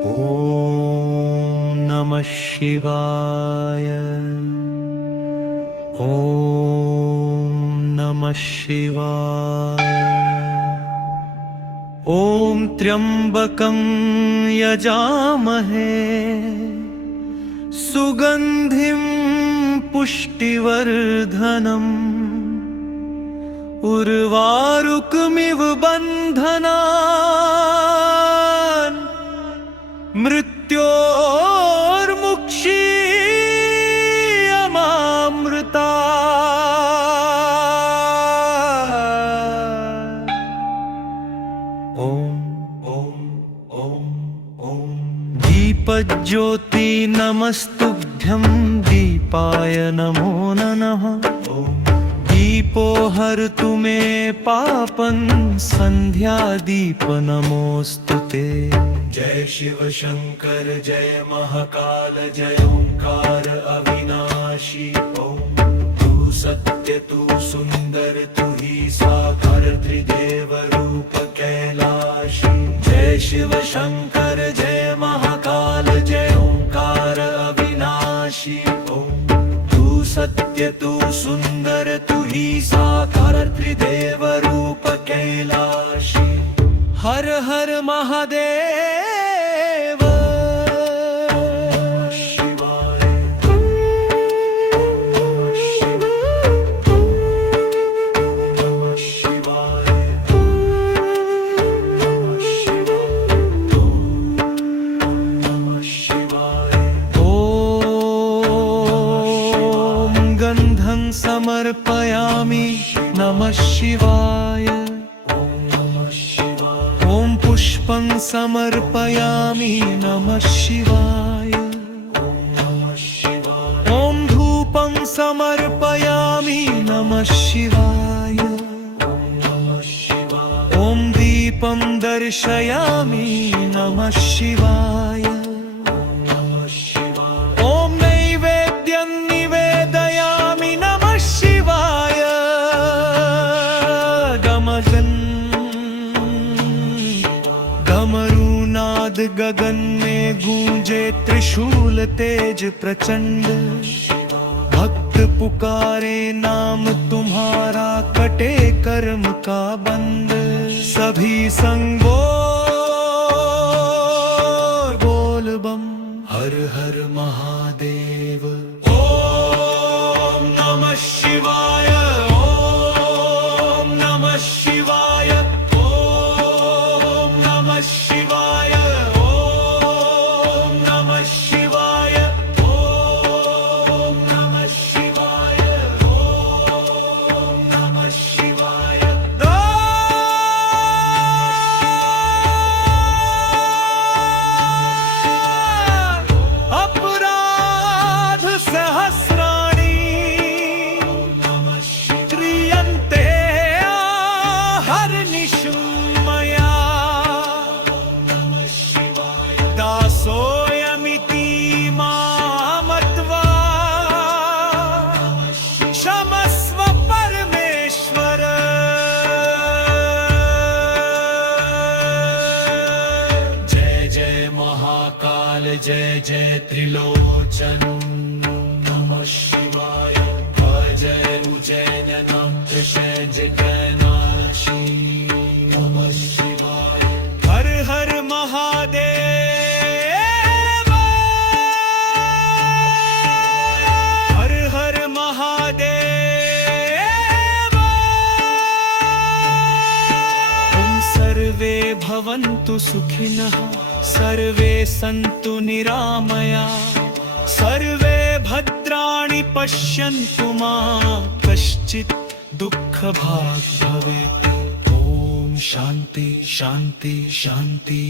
ॐ नमः शिवाय। ॐ नमः शिवाय। ॐ त्र्यम्बकं यजामहे सुगन्धिं पुष्टिवर्धनम् उर्वारुकमिव बन्धनान् मृत्योर्मुक्षीयमामृता। दीपज्योति नमस्तुभ्यं दीपाय नमो नमः। दीपो हरतु मे पापं संध्यादीप नमोस्तुते। जय शिव शंकर जय महाकाल जय ओंकार अविनाशी। ओम तू सत्य तू सुंदर तू ही साकार त्रिदेव रूप कैलाशी। जय शिव शंकर जय महाकाल जय ओंकार अविनाशी। ओम तू सत्य तू सुंदर तू ही साकार त्रिदेव रूप कैलाशी। हर हर महादेव। शिवाय नमः शिवाय। नमः शिवाय। ॐ गन्धं समर्पयामि नमः शिवाय। ॐ पुष्पं समर्पयामि नमः शिवाय। ॐ धूपं समर्पयामि नमः शिवाय। ॐ दीपं दर्शयामि नमः शिवाय। ॐ नैवेद्यं निवेदयामि नमः शिवाय। डमरूनाद गगन में गूंजे त्रिशूल तेज प्रचंड। भक्त पुकारे नाम तुम्हारा कटे कर्म का बंद। सभी संग बोल बम हर हर महादेव। ओम नमः शिवाय। ओम नमः शिवाय। ओम नमः शिवाय। ओम नमः शिवाय। ओम नमः शिवाय। ओम नमः शिवाय। अपराध सहस्राणि क्रियन्ते हरनिशुमया। दासोऽयमिति मामत्वा क्षमस्व परमेश्वर। जय जय महाकाल जय जय त्रिलोचन नमः शिवाय। अजय उज्जैन कृषज कैलाशी नमः शिवाय। हर हर महादेव। हर हर महादेव। ॐ सर्वे भवन्तु सुखिनः सर्वे सन्तु निरामया। सर्वे भद्राणि पश्यन्तु मा कश्चित् दुःखभाग् भवेत्। ॐ शान्ति शान्ति शान्ति।